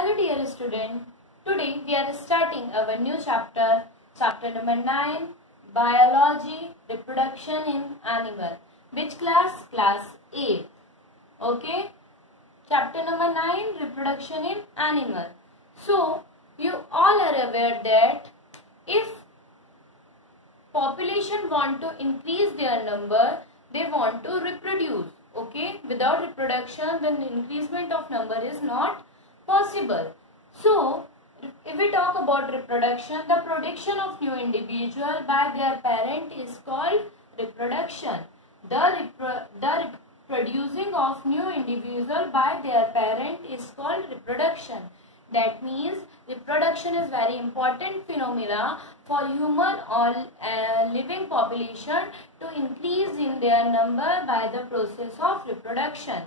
Hello dear student, today we are starting our new chapter, chapter number 9, Biology, Reproduction in Animal. Which class? Class 8. Okay, chapter number 9, Reproduction in Animal. So, you all are aware that if population want to increase their number, they want to reproduce. Okay, without reproduction, then increasement of number is not possible. So, if we talk about reproduction, the production of new individual by their parent is called reproduction. The producing of new individual by their parent is called reproduction. That means reproduction is very important phenomena for human or living population to increase in their number by the process of reproduction.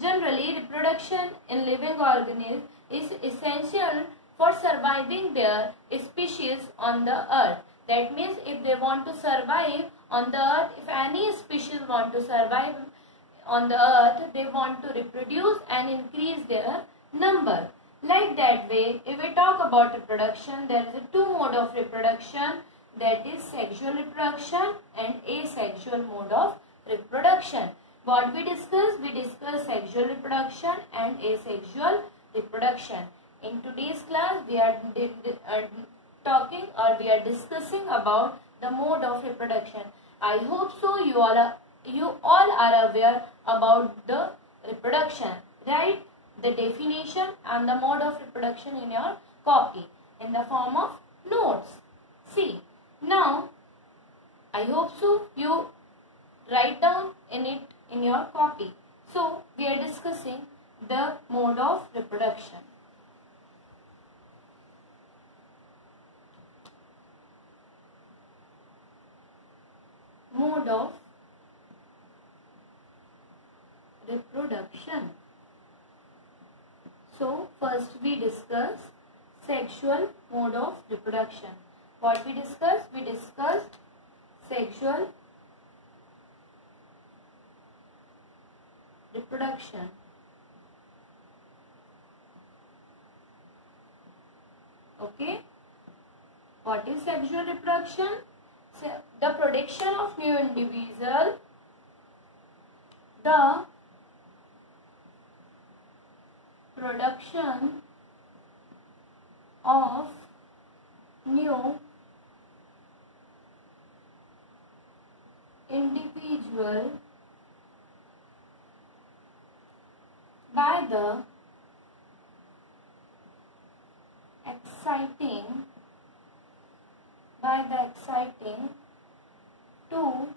Generally, reproduction in living organisms is essential for surviving their species on the earth. That means if they want to survive on the earth, if any species want to survive on the earth, they want to reproduce and increase their number. Like that way, if we talk about reproduction, there is a two mode of reproduction, that is sexual reproduction and asexual mode of reproduction. What we discuss? We discuss sexual reproduction and asexual reproduction. In today's class, we are talking or we are discussing about the mode of reproduction. I hope so you all are aware about the reproduction, right? The definition and the mode of reproduction in your copy in the form of notes. See, now I hope so you write down in it in your copy. So, we are discussing the mode of reproduction. Mode of reproduction. So, first we discuss sexual mode of reproduction. What we discussed? We discussed sexual reproduction. Okay. What is sexual reproduction? So, the production of new individual, the production of new individual by the exciting two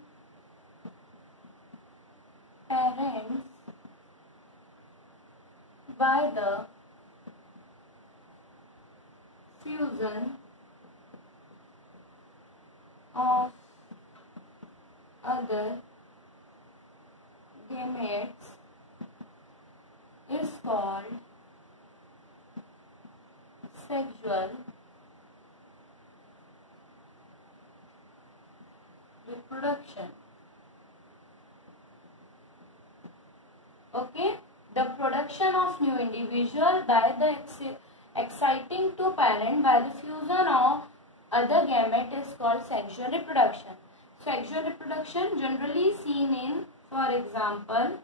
parents by the fusion of other gametes is called sexual reproduction. Okay, the production of new individual by the exciting two parent by the fusion of other gamete is called sexual reproduction. Sexual reproduction generally seen in, for example,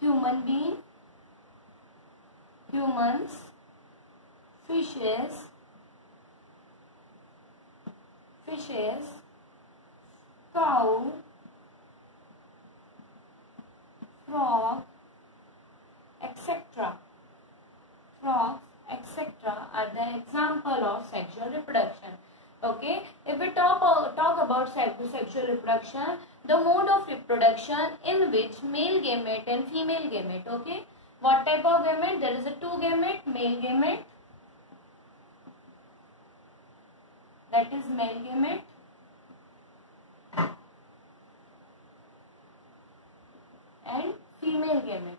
human being, humans, fishes, cow, frog, etc. Frogs, etc. are the example of sexual reproduction. Okay, if we talk about sexual reproduction, the mode of reproduction in which male gamete and female gamete. Okay, what type of gamete? There is a two gamete, male gamete, that is male gamete, and female gamete.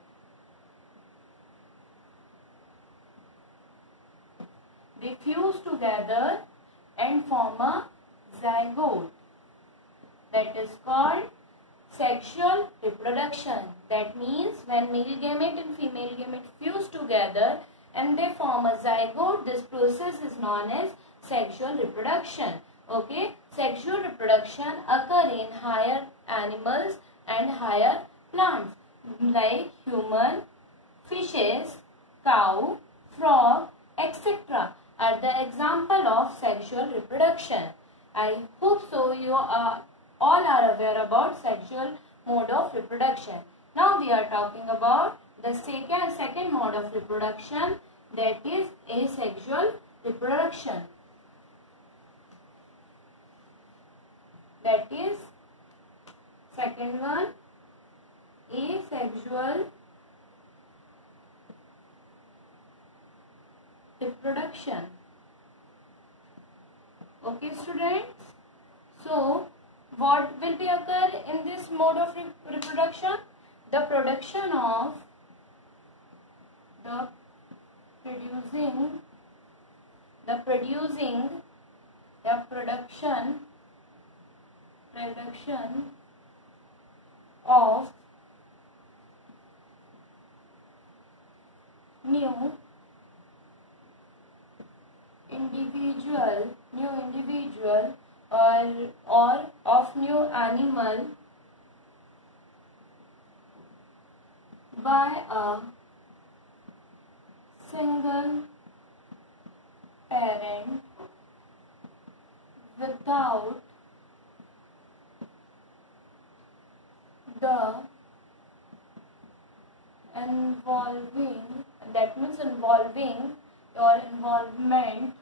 They fuse together and form a zygote, that is called sexual reproduction. That means when male gamete and female gamete fuse together and they form a zygote, this process is known as sexual reproduction. Okay, sexual reproduction occur in higher animals and higher plants like human, fishes, cow, frog, etc. are the example of sexual reproduction. I hope so you are all are aware about sexual mode of reproduction. Now we are talking about the second mode of reproduction, that is asexual reproduction. That is second one, asexual reproduction. Okay students, so what will be occur in this mode of reproduction? The production of production of new individual or of new animal by a single parent without the involving or involvement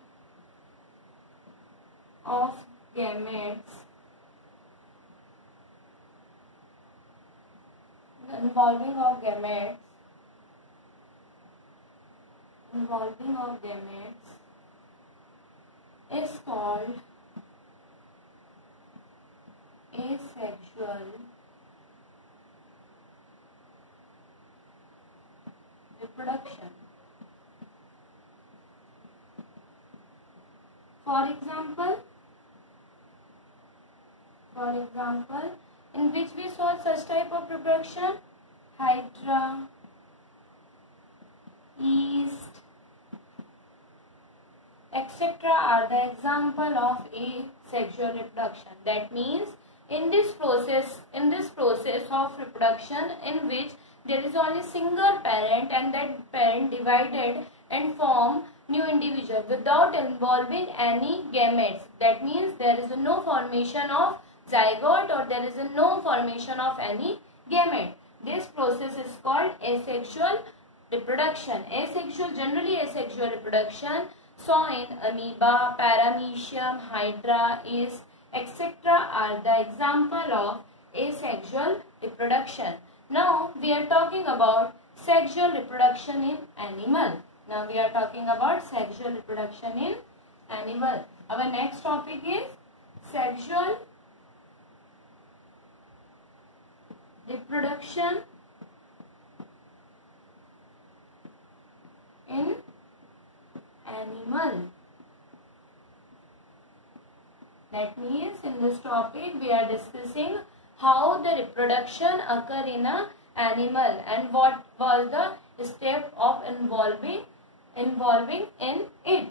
of gametes. Involving of gametes is called asexual reproduction. For example, in which we saw such type of reproduction, Hydra, yeast, etc. are the example of asexual reproduction. That means in this process of reproduction in which there is only single parent and that parent divided and form new individual without involving any gametes. That means there is no formation of zygote or there is no formation of any gamete. This process is called asexual reproduction. Generally asexual reproduction saw in amoeba, paramecium, hydra, yeast, etc. are the example of asexual reproduction. Now we are talking about sexual reproduction in animal. Our next topic is sexual reproduction in animal. That means in this topic we are discussing how the reproduction occur in an animal and what was the step of involving in it.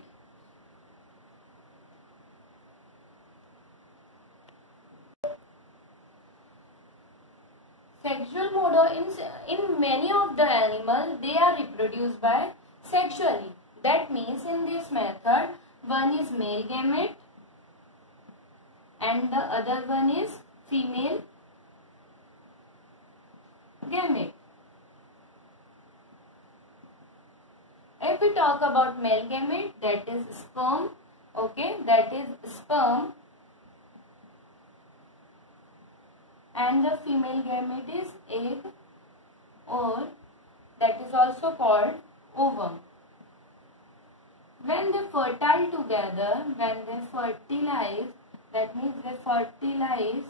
Sexual mode in many of the animals they are reproduced by sexually. That means in this method one is male gamete and the other one is female gamete. If we talk about male gamete, that is sperm, okay, that is sperm, and the female gamete is egg, or that is also called ovum. When they fertile together, when they fertilize, that means they fertilize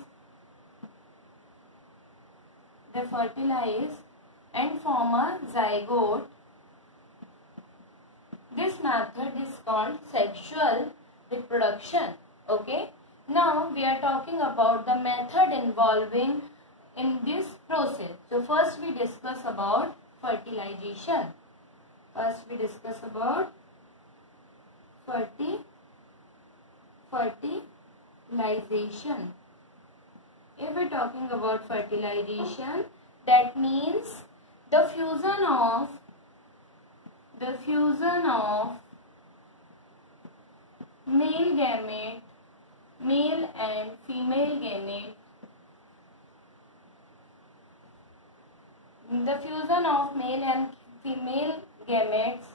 and form a zygote. This method is called sexual reproduction. Okay. Now we are talking about the method involving in this process. So first we discuss about fertilization. First we discuss about fertilization. If we're talking about fertilization, that means the fusion of male gamete, male and female gamete, the fusion of male and female gametes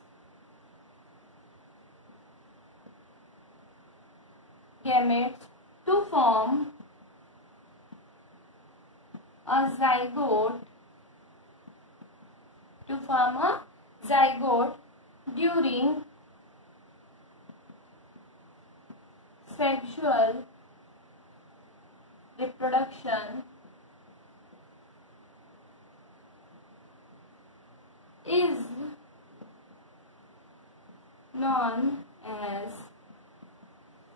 to form a zygote, during sexual reproduction is known as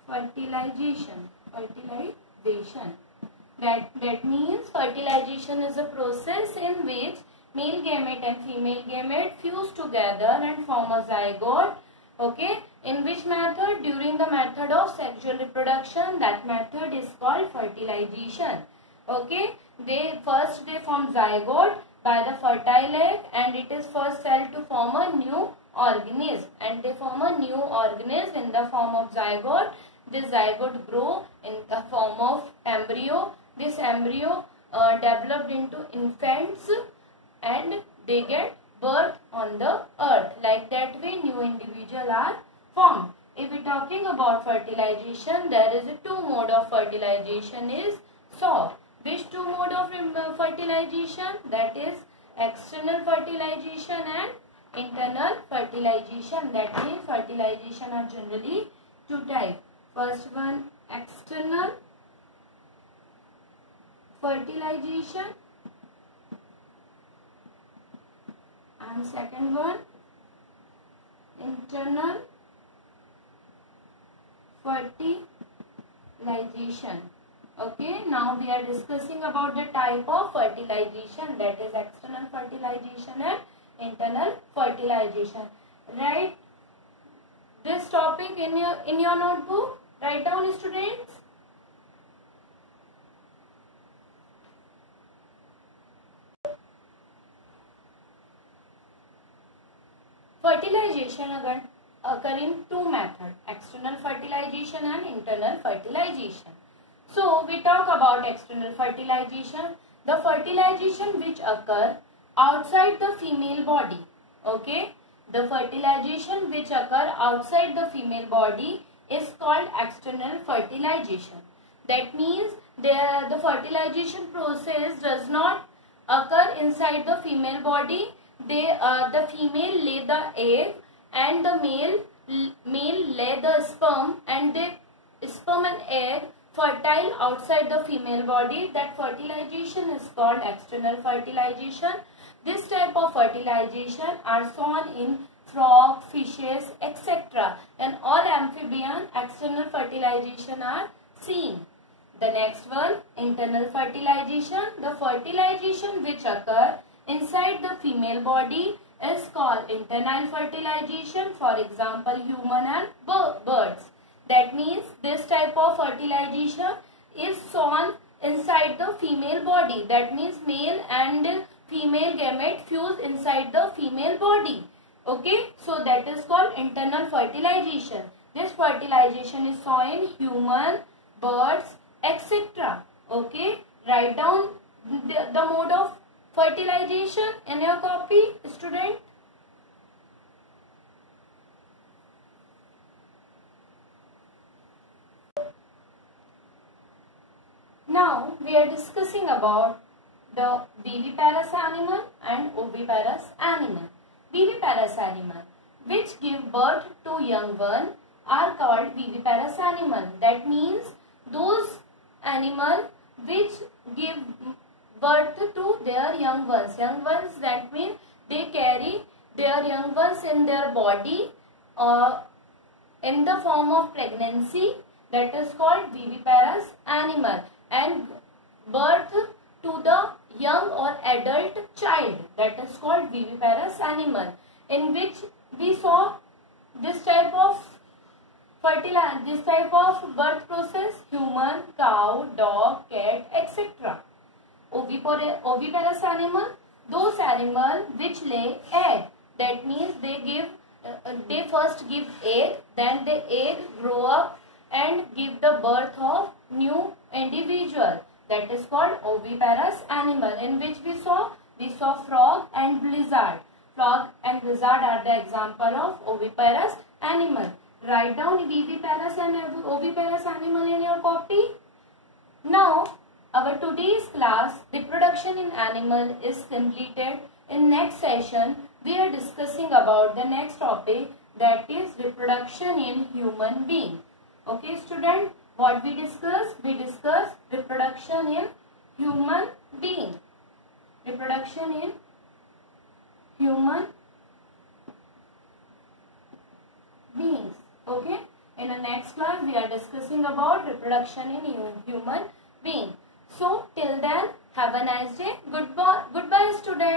fertilization. That means fertilization is a process in which male gamete and female gamete fuse together and form a zygote. Okay, in which method? During the method of sexual reproduction. That method is called fertilization. Okay, they form zygote by the fertile egg, and it is first cell to form a new organism, and they form a new organism in the form of zygote. This zygote grow in the form of embryo. This embryo developed into infants, and they get birth on the earth. Like that way new individuals are formed. If we are talking about fertilization, there is a two mode of fertilization is saw. Which two mode of fertilization? That is external fertilization and internal fertilization. That means fertilization are generally two types. First one, external fertilization, and second one, internal fertilization. Okay, now we are discussing about the type of fertilization, that is external fertilization and internal fertilization. Write this topic in your notebook. Write down, students. Fertilization occur in two methods, external fertilization and internal fertilization. So we talk about external fertilization, the fertilization which occur outside the female body. Okay, the fertilization which occur outside the female body is called external fertilization. That means the fertilization process does not occur inside the female body. The female lay the egg, and the male lay the sperm, and the sperm and egg fertile outside the female body. That fertilization is called external fertilization. This type of fertilization are shown in frog, fishes, etc. In all amphibian, external fertilization are seen. The next one, internal fertilization. The fertilization which occur inside the female body is called internal fertilization. For example, human and birds. That means this type of fertilization is shown inside the female body. That means male and female gamete fuse inside the female body. Okay, so that is called internal fertilization. This fertilization is shown in human, birds, etc. Okay, write down the mode of fertilization in your copy, student. Now we are discussing about the viviparous animal and oviparous animal. Viviparous animal which give birth to young one are called viviparous animal. That means those animal which give birth to their young ones. Young ones, that means they carry their young ones in their body in the form of pregnancy. That is called viviparous animal, and birth to the adult child, that is called viviparous animal, in which we saw this type of birth process: human, cow, dog, cat, etc. Oviparous animal, those animal which lay egg, that means they first give egg, then the egg grow up and give the birth of new individual, that is called oviparous animal, in which we saw frog and lizard. Frog and lizard are the example of oviparous animal. Write down viviparous and oviparous animal in your copy. Now our today's class, reproduction in animal, is completed. In next session we are discussing about the next topic, that is reproduction in human being. Okay student, what we discuss? We discuss reproduction in human being. Reproduction in human beings. Okay. In the next class we are discussing about reproduction in human being. So till then, have a nice day. Goodbye students.